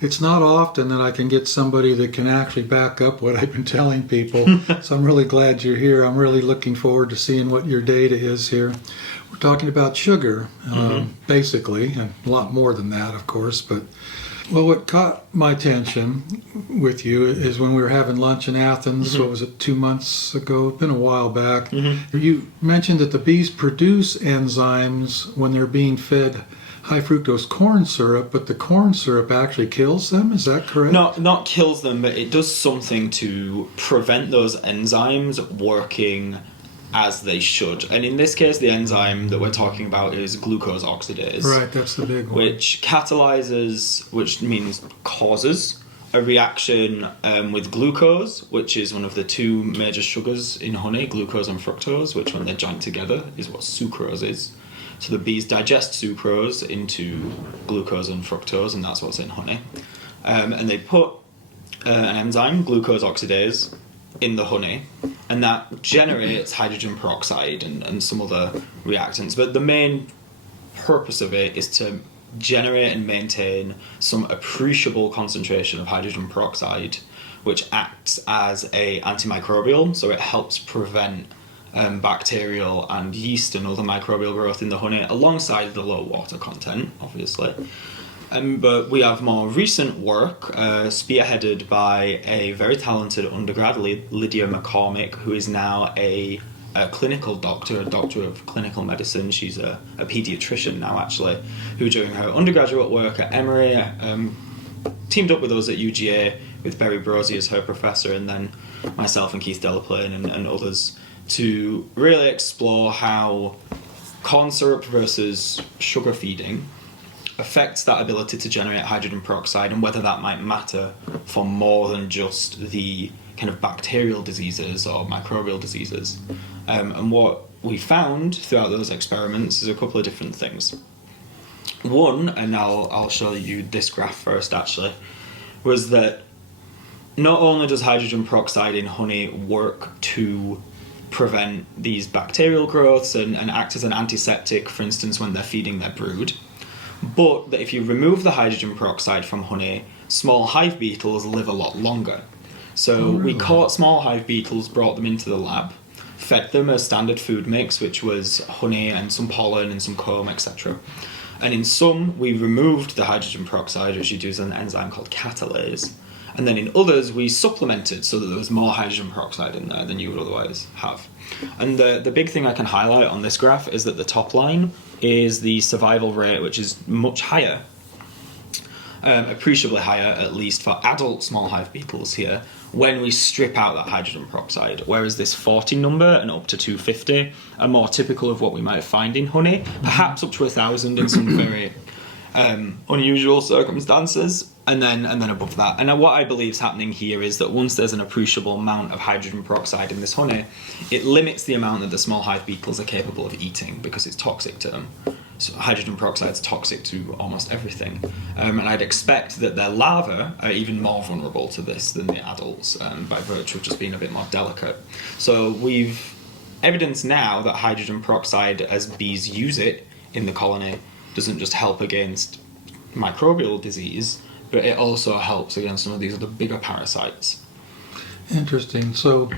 It's not often that I can get somebody that can actually back up what I've been telling people. So I'm really glad you're here. I'm really looking forward to seeing what your data is here. We're talking about sugar, basically, and a lot more than that, of course. But well, what caught my attention with you is when we were having lunch in Athens, what was it, 2 months ago? It's been a while back. You mentioned that the bees produce enzymes when they're being fed high fructose corn syrup, but the corn syrup actually kills them. Is that correct? No, not kills them, but it does something to prevent those enzymes working as they should. And in this case, the enzyme that we're talking about is glucose oxidase. Right, that's the big one. Which catalyzes, which means causes, a reaction with glucose, which is one of the two major sugars in honey, glucose and fructose, which when they're joined together is what sucrose is. So the bees digest sucrose into glucose and fructose, and that's what's in honey. And they put an enzyme, glucose oxidase, in the honey, and that generates hydrogen peroxide and some other reactants. But the main purpose of it is to generate and maintain some appreciable concentration of hydrogen peroxide, which acts as an antimicrobial, so it helps prevent bacterial and yeast and other microbial growth in the honey, alongside the low water content, obviously. But we have more recent work spearheaded by a very talented undergrad, Lydia McCormick, who is now a clinical doctor, a doctor of clinical medicine. She's a paediatrician now, actually, who during her undergraduate work at Emory teamed up with us at UGA, with Berry Brosey as her professor, and then myself and Keith Delaplane and others, to really explore how corn syrup versus sugar feeding affects that ability to generate hydrogen peroxide, and whether that might matter for more than just the kind of bacterial diseases or microbial diseases. And what we found throughout those experiments is a couple of different things. One, and I'll show you this graph first actually, was that not only does hydrogen peroxide in honey work to prevent these bacterial growths and act as an antiseptic, for instance, when they're feeding their brood, but that if you remove the hydrogen peroxide from honey, small hive beetles live a lot longer. So we caught small hive beetles, brought them into the lab, fed them a standard food mix, which was honey and some pollen and some comb, etc. And in some, we removed the hydrogen peroxide, which you do as an enzyme called catalase. And then in others, we supplemented so that there was more hydrogen peroxide in there than you would otherwise have. And the big thing I can highlight on this graph is that the top line is the survival rate, which is much higher, appreciably higher, at least for adult small hive beetles here, when we strip out that hydrogen peroxide. Whereas this 40 number and up to 250 are more typical of what we might find in honey, perhaps up to 1,000 in some very unusual circumstances, and then above that. And what I believe is happening here is that once there's an appreciable amount of hydrogen peroxide in this honey, it limits the amount that the small hive beetles are capable of eating because it's toxic to them. So hydrogen peroxide is toxic to almost everything. And I'd expect that their larvae are even more vulnerable to this than the adults, by virtue of just being a bit more delicate. So we've evidence now that hydrogen peroxide, as bees use it in the colony, doesn't just help against microbial disease, but it also helps against some of these other bigger parasites. Interesting. So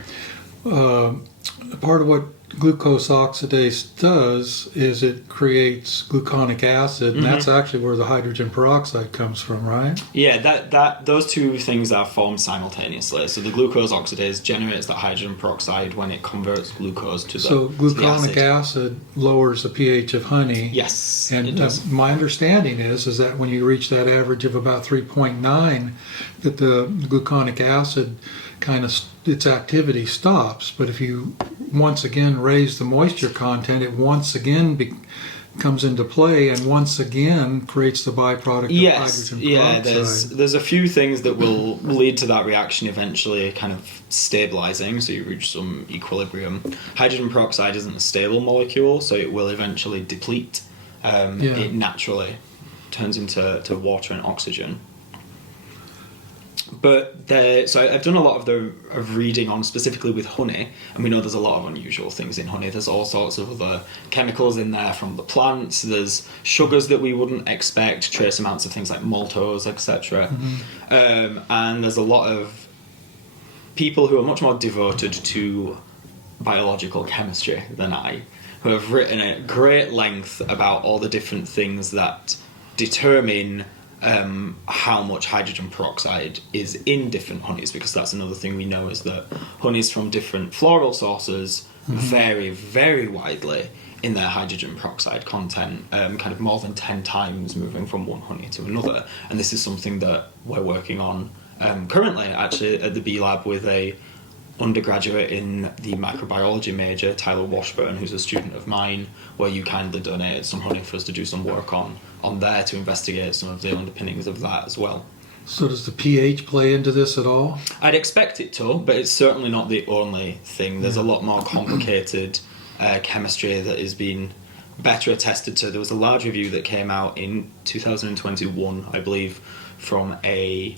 part of what glucose oxidase does is it creates gluconic acid, and that's actually where the hydrogen peroxide comes from, right? Yeah, that those two things are formed simultaneously. So the glucose oxidase generates that hydrogen peroxide when it converts glucose to the So gluconic acid lowers the pH of honey. Yes, and it does. My understanding is that when you reach that average of about 3.9, that the gluconic acid kind of its activity stops. But if you once again raise the moisture content, it once again comes into play and once again creates the byproduct of hydrogen peroxide. Yeah, there's a few things that will lead to that reaction eventually kind of stabilizing, so you reach some equilibrium. Hydrogen peroxide isn't a stable molecule, so it will eventually deplete. It naturally turns into water and oxygen. So I've done a lot of reading on specifically with honey, and we know there's a lot of unusual things in honey. There's all sorts of other chemicals in there from the plants. There's sugars that we wouldn't expect, trace amounts of things like maltose, etc. And there's a lot of people who are much more devoted to biological chemistry than I, who have written at great length about all the different things that determine how much hydrogen peroxide is in different honeys, because that's another thing we know, is that honeys from different floral sources vary very widely in their hydrogen peroxide content, kind of more than 10 times moving from one honey to another. And this is something that we're working on currently actually at the Bee Lab with a undergraduate in the microbiology major, Tyler Washburn, who's a student of mine, where you kindly donated some honey for us to do some work on there to investigate some of the underpinnings of that as well. So does the pH play into this at all? I'd expect it to, but it's certainly not the only thing. There's a lot more complicated chemistry that is being better attested to. There was a large review that came out in 2021, I believe, from a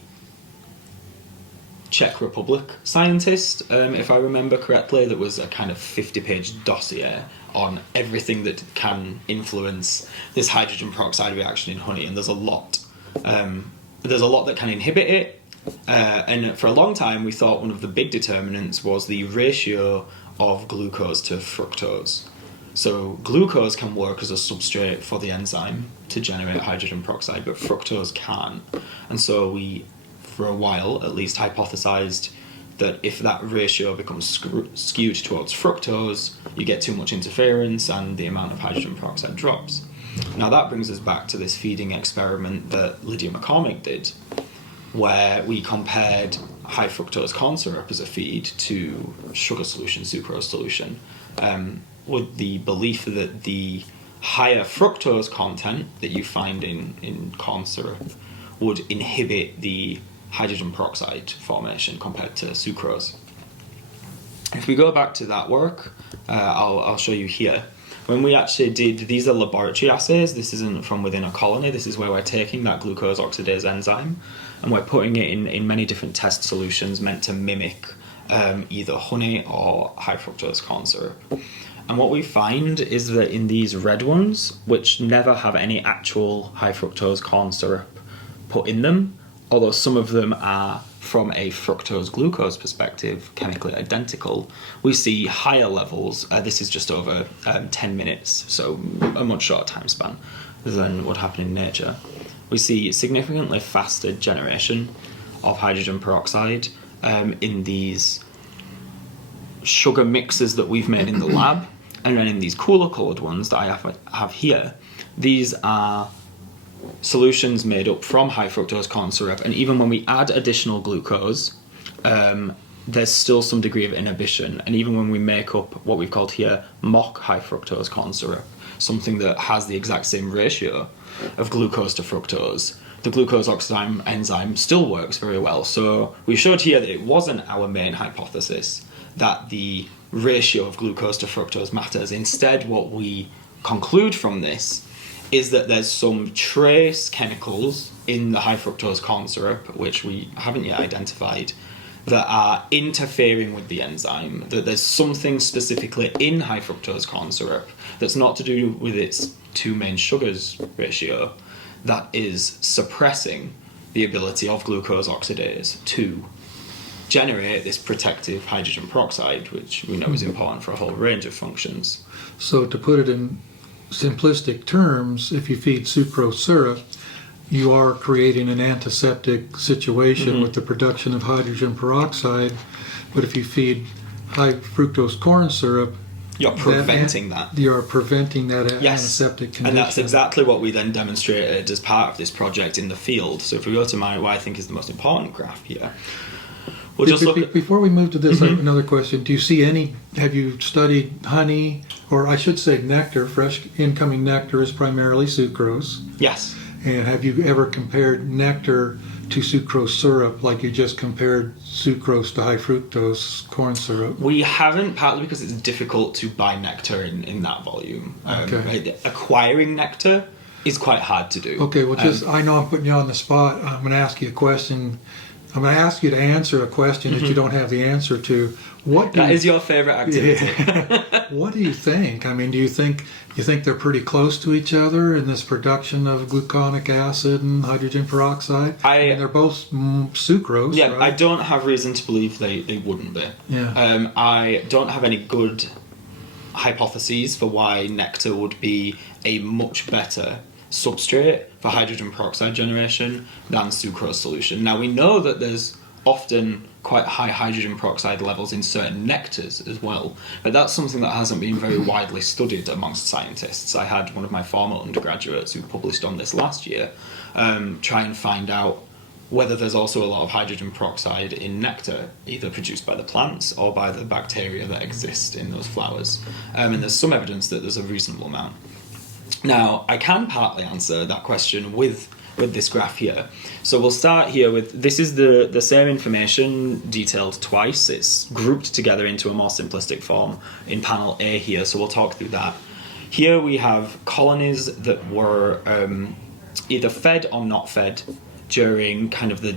Czech Republic scientist, if I remember correctly, that was a kind of 50-page dossier on everything that can influence this hydrogen peroxide reaction in honey, and there's a lot that can inhibit it. And for a long time, we thought one of the big determinants was the ratio of glucose to fructose. So glucose can work as a substrate for the enzyme to generate hydrogen peroxide, but fructose can't. And so we, for a while at least, hypothesized that if that ratio becomes skewed towards fructose, you get too much interference and the amount of hydrogen peroxide drops. Now that brings us back to this feeding experiment that Lydia McCormick did, where we compared high fructose corn syrup as a feed to sugar solution, sucrose solution, with the belief that the higher fructose content that you find in corn syrup would inhibit the hydrogen peroxide formation compared to sucrose. If we go back to that work, I'll show you here. When we actually did, these are laboratory assays, this isn't from within a colony, this is where we're taking that glucose oxidase enzyme and we're putting it in many different test solutions meant to mimic either honey or high fructose corn syrup. And what we find is that in these red ones, which never have any actual high fructose corn syrup put in them, although some of them are, from a fructose-glucose perspective, chemically identical, we see higher levels. This is just over 10 minutes, so a much shorter time span than what happened in nature. We see significantly faster generation of hydrogen peroxide in these sugar mixes that we've made in the lab, and then in these cooler-coloured ones that I have here, these are solutions made up from high fructose corn syrup, and even when we add additional glucose, there's still some degree of inhibition. And even when we make up what we've called here mock high fructose corn syrup, something that has the exact same ratio of glucose to fructose, the glucose oxidase enzyme still works very well. So we showed here that it wasn't our main hypothesis that the ratio of glucose to fructose matters. Instead, what we conclude from this is that there's some trace chemicals in the high fructose corn syrup, which we haven't yet identified, that are interfering with the enzyme, that there's something specifically in high fructose corn syrup that's not to do with its two main sugars ratio, that is suppressing the ability of glucose oxidase to generate this protective hydrogen peroxide, which we know is important for a whole range of functions. So to put it in simplistic terms, if you feed sucrose syrup, you are creating an antiseptic situation with the production of hydrogen peroxide. But if you feed high fructose corn syrup, you're preventing that. You're preventing that antiseptic condition. And that's exactly what we then demonstrated as part of this project in the field. So if we go to what I think is the most important graph here, we'll just look at... Before we move to this, another question. Do you see have you studied honey, or I should say nectar? Fresh incoming nectar is primarily sucrose. Yes. And have you ever compared nectar to sucrose syrup, like you just compared sucrose to high fructose corn syrup? We haven't, partly because it's difficult to buy nectar in that volume. Right? Acquiring nectar is quite hard to do. Okay, well, I know I'm putting you on the spot. I'm going to ask you a question. I'm going to ask you to answer a question that you don't have the answer to. That is your favourite activity. Yeah. What do you think? I mean, do you think they're pretty close to each other in this production of gluconic acid and hydrogen peroxide? I mean, they're both sucrose. Yeah, right? I don't have reason to believe they wouldn't be. Yeah. I don't have any good hypotheses for why nectar would be a much better substrate for hydrogen peroxide generation than sucrose solution. Now, we know that there's often quite high hydrogen peroxide levels in certain nectars as well, but that's something that hasn't been very widely studied amongst scientists. I had one of my former undergraduates who published on this last year try and find out whether there's also a lot of hydrogen peroxide in nectar, either produced by the plants or by the bacteria that exist in those flowers. And there's some evidence that there's a reasonable amount. Now, I can partly answer that question with this graph here. So we'll start here with, this is the same information detailed twice. It's grouped together into a more simplistic form in panel A here, so we'll talk through that. Here we have colonies that were either fed or not fed during kind of the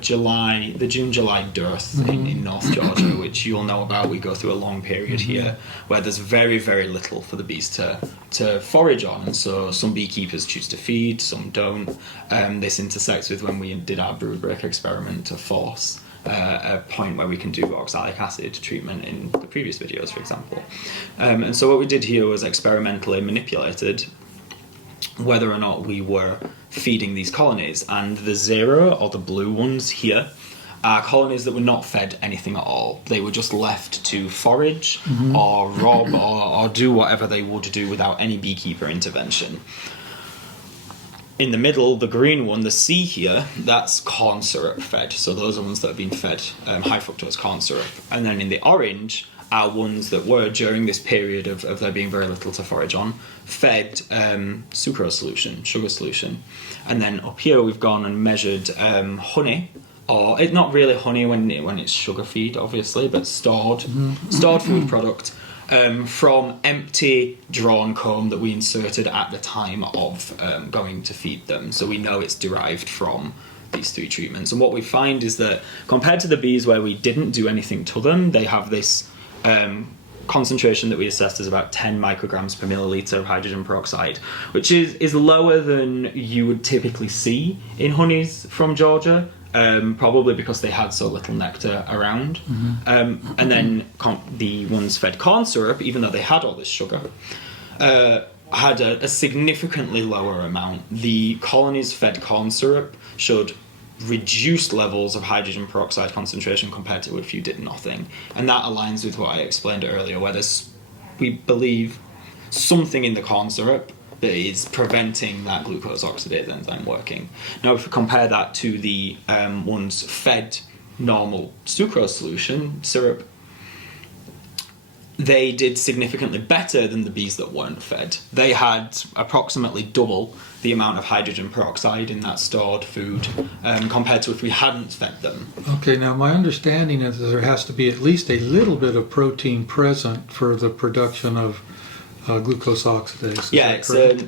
June-July dearth in North Georgia, which you'll know about. We go through a long period here where there's very, very little for the bees to forage on, and so some beekeepers choose to feed, some don't. This intersects with when we did our brood break experiment to force a point where we can do oxalic acid treatment in the previous videos, for example. And so what we did here was experimentally manipulated whether or not we were feeding these colonies, and the zero, or the blue ones here, are colonies that were not fed anything at all. They were just left to forage or rob or do whatever they would do without any beekeeper intervention. In the middle, the green one, the C here, that's corn syrup fed. So those are ones that have been fed high fructose corn syrup. And then in the orange are ones that were, during this period of there being very little to forage on, fed sucrose solution, sugar solution. And then up here we've gone and measured honey, or it's not really honey when it's sugar feed, obviously, but stored food product from empty drawn comb that we inserted at the time of going to feed them. So we know it's derived from these three treatments. And what we find is that compared to the bees where we didn't do anything to them, they have this concentration that we assessed as about 10 micrograms per milliliter of hydrogen peroxide, which is lower than you would typically see in honeys from Georgia, probably because they had so little nectar around. And then the ones fed corn syrup, even though they had all this sugar, had a significantly lower amount. The colonies fed corn syrup showed reduced levels of hydrogen peroxide concentration compared to if you did nothing. And that aligns with what I explained earlier, where we believe something in the corn syrup that is preventing that glucose oxidase enzyme working. Now, if we compare that to the ones fed normal sucrose solution, syrup, they did significantly better than the bees that weren't fed. They had approximately double the amount of hydrogen peroxide in that stored food compared to if we hadn't fed them. Okay, now my understanding is that there has to be at least a little bit of protein present for the production of glucose oxidase. Yeah,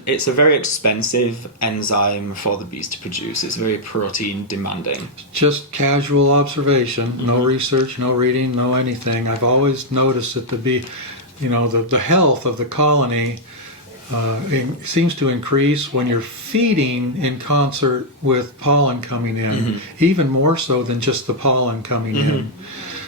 it's a very expensive enzyme for the bees to produce. It's very protein demanding. Just casual observation, no research, no reading, no anything. I've always noticed that the health of the colony seems to increase when you're feeding in concert with pollen coming in, even more so than just the pollen coming in.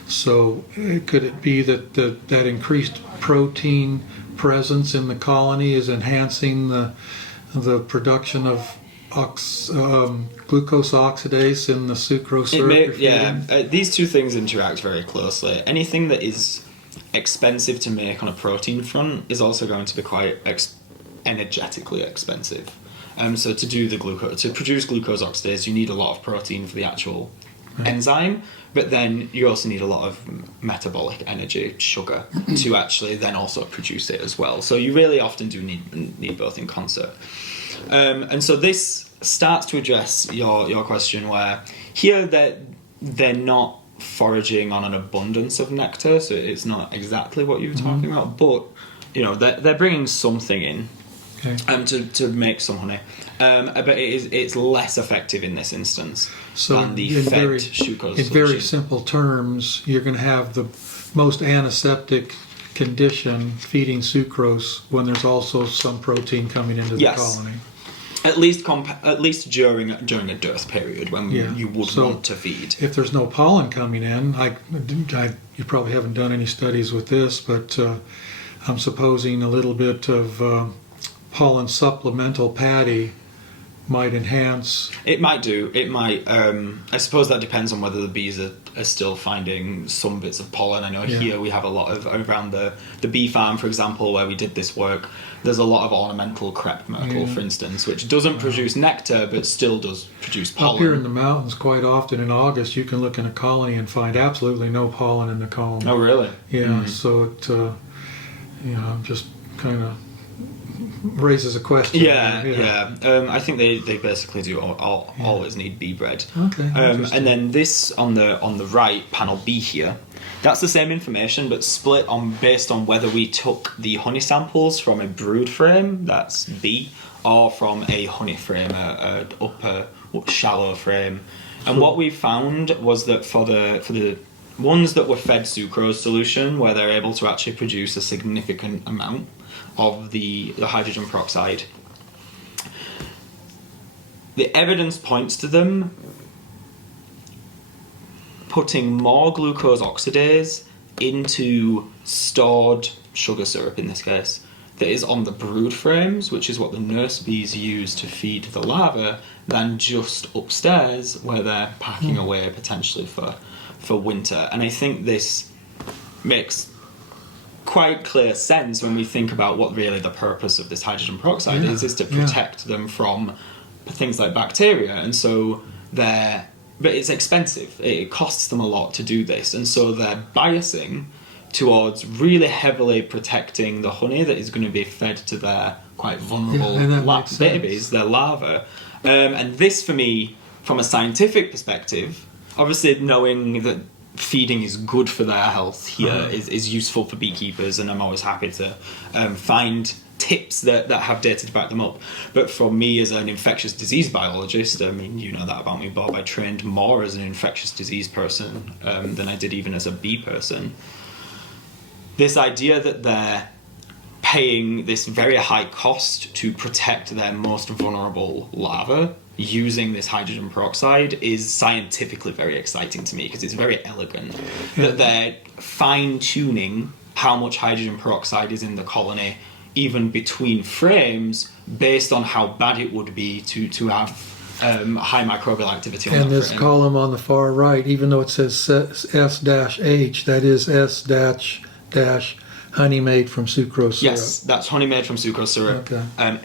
So could it be that that increased protein presence in the colony is enhancing the production of glucose oxidase in the sucrose syrup? These two things interact very closely. Anything that is expensive to make on a protein front is also going to be quite energetically expensive. So to produce glucose oxidase, you need a lot of protein for the actual enzyme, but then you also need a lot of metabolic energy, sugar, to actually then also produce it as well. So you really often do need both in concert. And so this starts to address your question, where here they're not foraging on an abundance of nectar, so it's not exactly what you were talking about, but they're bringing something in to make some honey. But it's less effective in this instance than the in fed very, sucrose in very solution. simple terms, you're going to have the most antiseptic condition feeding sucrose when there's also some protein coming into the Yes. colony. At least during a dearth period when you would want to feed. If there's no pollen coming in, you probably haven't done any studies with this, but I'm supposing a little bit of pollen supplemental patty might enhance. It might do. It might. I suppose that depends on whether the bees are still finding some bits of pollen. I know here we have a lot of around the bee farm, for example, where we did this work. There's a lot of ornamental crepe myrtle, for instance, which doesn't produce nectar but still does produce pollen. Up here in the mountains, quite often in August, you can look in a colony and find absolutely no pollen in the comb. Oh, really? Yeah. So it, just kind of raises a question. Yeah. I think they basically do always need bee bread. Okay. And then this on the right, panel B here, that's the same information but split based on whether we took the honey samples from a brood frame, that's B, or from a honey frame, a upper shallow frame. And what we found was that for the ones that were fed sucrose solution, where they're able to actually produce a significant amount of the hydrogen peroxide, the evidence points to them putting more glucose oxidase into stored sugar syrup, in this case, that is on the brood frames, which is what the nurse bees use to feed the larvae, than just upstairs where they're packing away potentially for winter. And I think this makes quite clear sense when we think about what really the purpose of this hydrogen peroxide is to protect them from things like bacteria. And so but it's expensive. It costs them a lot to do this. And so they're biasing towards really heavily protecting the honey that is going to be fed to their quite vulnerable babies, their larvae. And this, for me, from a scientific perspective, obviously knowing that feeding is good for their health here is useful for beekeepers, and I'm always happy to find tips that have data to back them up. But for me as an infectious disease biologist, I mean, you know that about me, Bob, I trained more as an infectious disease person than I did even as a bee person. This idea that they're paying this very high cost to protect their most vulnerable larvae using this hydrogen peroxide is scientifically very exciting to me, because it's very elegant that they're fine-tuning how much hydrogen peroxide is in the colony even between frames based on how bad it would be to have high microbial activity on and that this frame. column on the far right, even though it says S-H, that is S- honey made from sucrose syrup. Yes, that's honey made from sucrose syrup,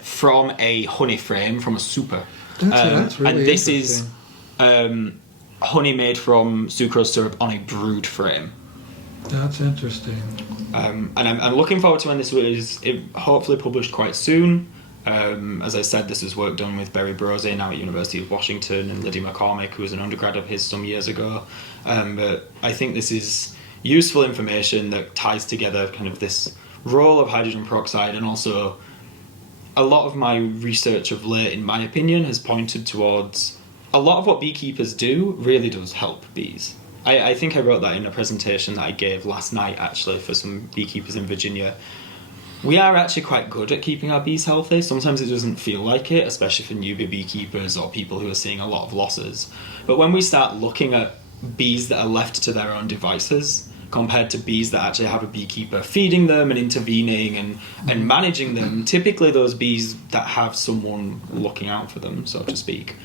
from a honey frame, from a super. That's really and this interesting. is honey made from sucrose syrup on a brood frame. That's interesting. And I'm looking forward to when this is hopefully published quite soon. As I said, this is work done with Barry Brose, now at University of Washington, and Lydia McCormick, who was an undergrad of his some years ago. But I think this is useful information that ties together kind of this role of hydrogen peroxide, and also a lot of my research of late, in my opinion, has pointed towards a lot of what beekeepers do really does help bees. I think I wrote that in a presentation that I gave last night, actually, for some beekeepers in Virginia. We are actually quite good at keeping our bees healthy. Sometimes it doesn't feel like it, especially for newbie beekeepers or people who are seeing a lot of losses. But when we start looking at bees that are left to their own devices compared to bees that actually have a beekeeper feeding them and intervening and managing them, typically those bees that have someone looking out for them, so to speak,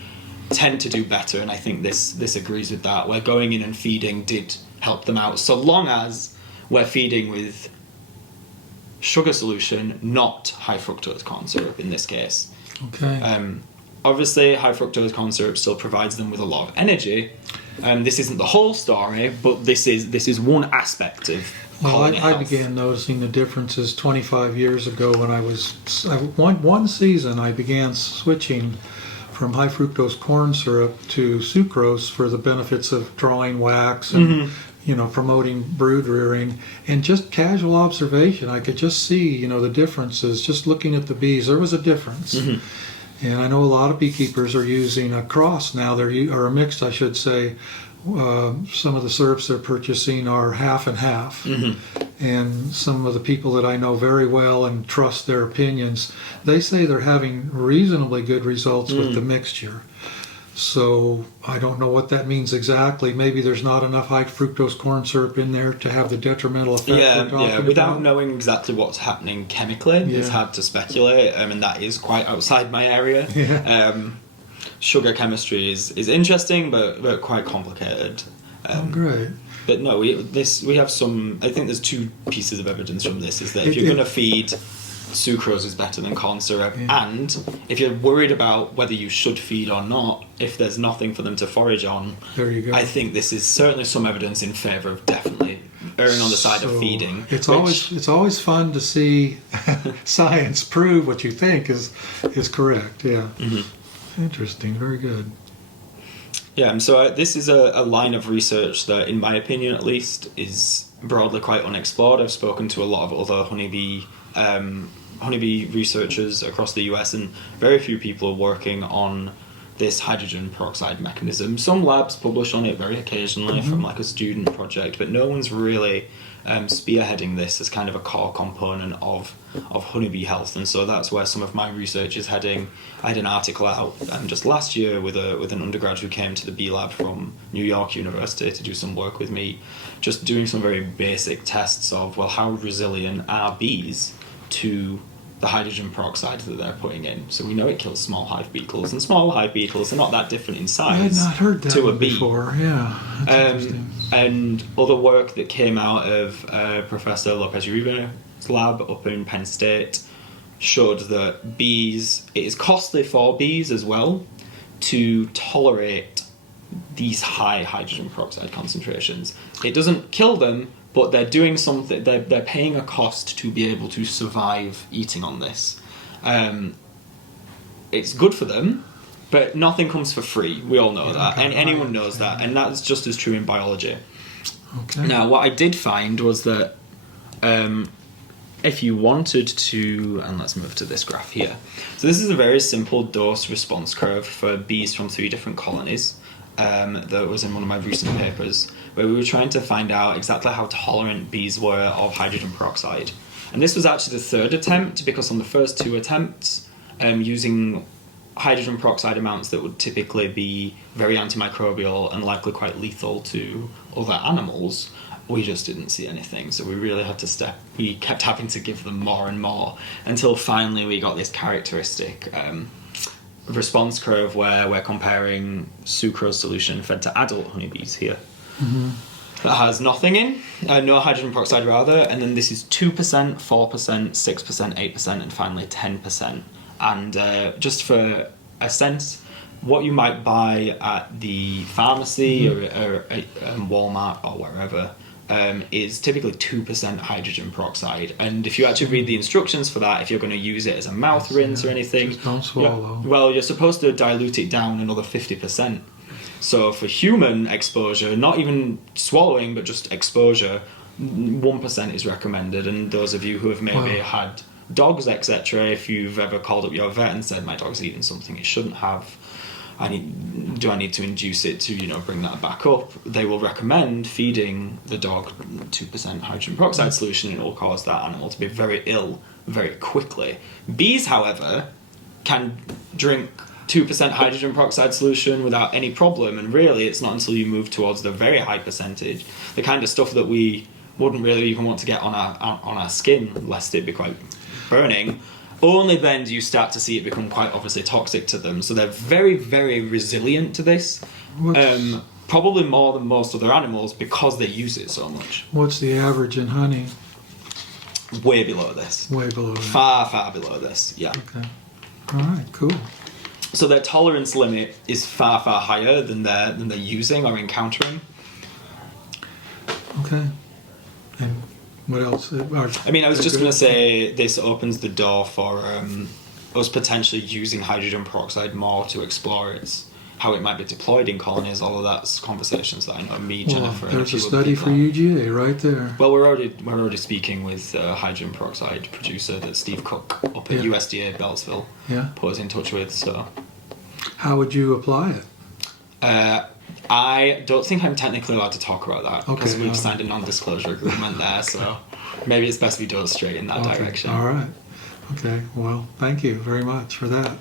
tend to do better. And I think this agrees with that, where going in and feeding did help them out, so long as we're feeding with sugar solution, not high fructose corn syrup in this case. Okay. Obviously, high fructose corn syrup still provides them with a lot of energy. This isn't the whole story, but this is one aspect of colony I health. began noticing the differences 25 years ago when one season I began switching from high fructose corn syrup to sucrose for the benefits of drawing wax and promoting brood rearing. And just casual observation, I could just see the differences just looking at the bees. There was a difference. And I know a lot of beekeepers are using a cross now, or a mixed, I should say. Some of the syrups they're purchasing are half and half. And some of the people that I know very well and trust their opinions, they say they're having reasonably good results with the mixture. So I don't know what that means exactly. Maybe there's not enough high fructose corn syrup in there to have the detrimental effect we're talking without about. knowing exactly what's happening chemically, it's hard to speculate, and that is quite outside my area. Sugar chemistry is interesting, but quite complicated. Great. But no, we have some. I think there's two pieces of evidence from this: is that if you're going to feed, sucrose is better than corn syrup, and if you're worried about whether you should feed or not, if there's nothing for them to forage on, there you go. I think this is certainly some evidence in favour of definitely erring on the side of feeding. It's always fun to see science prove what you think is correct. Yeah. Interesting. Very good. Yeah, and so this is a line of research that, in my opinion at least, is broadly quite unexplored. I've spoken to a lot of other honeybee researchers across the US, and very few people are working on this hydrogen peroxide mechanism. Some labs publish on it very occasionally from like a student project, but no one's really spearheading this as kind of a core component of honeybee health, and so that's where some of my research is heading. I had an article out just last year with an undergrad who came to the bee lab from New York University to do some work with me, just doing some very basic tests of, well, how resilient are bees to the hydrogen peroxide that they're putting in. So we know it kills small hive beetles, and small hive beetles are not that different in size. I had not heard that to a one bee before. Yeah, that's interesting. And other work that came out of Professor Lopez Uribe's lab up in Penn State showed that bees, it is costly for bees as well to tolerate these high hydrogen peroxide concentrations. It doesn't kill them, but they're doing something, they're paying a cost to be able to survive eating on this. It's good for them, but nothing comes for free. We all know that, and anyone knows that, and that's just as true in biology. Okay. Now, what I did find was that if you wanted to, and let's move to this graph here. So this is a very simple dose response curve for bees from 3 different colonies. That was in one of my recent papers, where we were trying to find out exactly how tolerant bees were of hydrogen peroxide. And this was actually the 3rd attempt, because on the first 2 attempts, using hydrogen peroxide amounts that would typically be very antimicrobial and likely quite lethal to other animals, we just didn't see anything. So we really had to we kept having to give them more and more, until finally we got this characteristic response curve where we're comparing sucrose solution fed to adult honeybees here. That has nothing in, no hydrogen peroxide rather, and then this is 2%, 4%, 6%, 8%, and finally 10%. And just for a sense, what you might buy at the pharmacy or Walmart or wherever is typically 2% hydrogen peroxide. And if you actually read the instructions for that, if you're going to use it as a mouth rinse or anything, just don't swallow. You're supposed to dilute it down another 50%. So for human exposure, not even swallowing, but just exposure, 1% is recommended. And those of you who have maybe had dogs, etc., if you've ever called up your vet and said, my dog's eaten something it shouldn't have, do I need to induce it to, bring that back up? They will recommend feeding the dog 2% hydrogen peroxide solution, and it will cause that animal to be very ill very quickly. Bees, however, can drink 2% hydrogen peroxide solution without any problem, and really it's not until you move towards the very high percentage, the kind of stuff that we wouldn't really even want to get on our skin, lest it be quite burning, only then do you start to see it become quite obviously toxic to them. So they're very, very resilient to this, probably more than most other animals, because they use it so much. What's the average in honey? Way below this. Way below that. Far, far below this, yeah. Okay. All right, cool. So their tolerance limit is far, far higher than they're using or encountering. Okay. And what else? I was just going to say this opens the door for us potentially using hydrogen peroxide more to explore its how it might be deployed in colonies. All of that's conversations that I know me, Well, Jennifer, and there's a few other study people for are. UGA right there. Well, we're already speaking with a hydrogen peroxide producer that Steve Cook up at Yeah. USDA Beltsville Yeah. put us in touch with. So How would you apply it? I don't think I'm technically allowed to talk about that because Okay, we've all signed a non-disclosure agreement there. So maybe it's best we go straight in that Okay, direction. all right. Okay, well, thank you very much for that.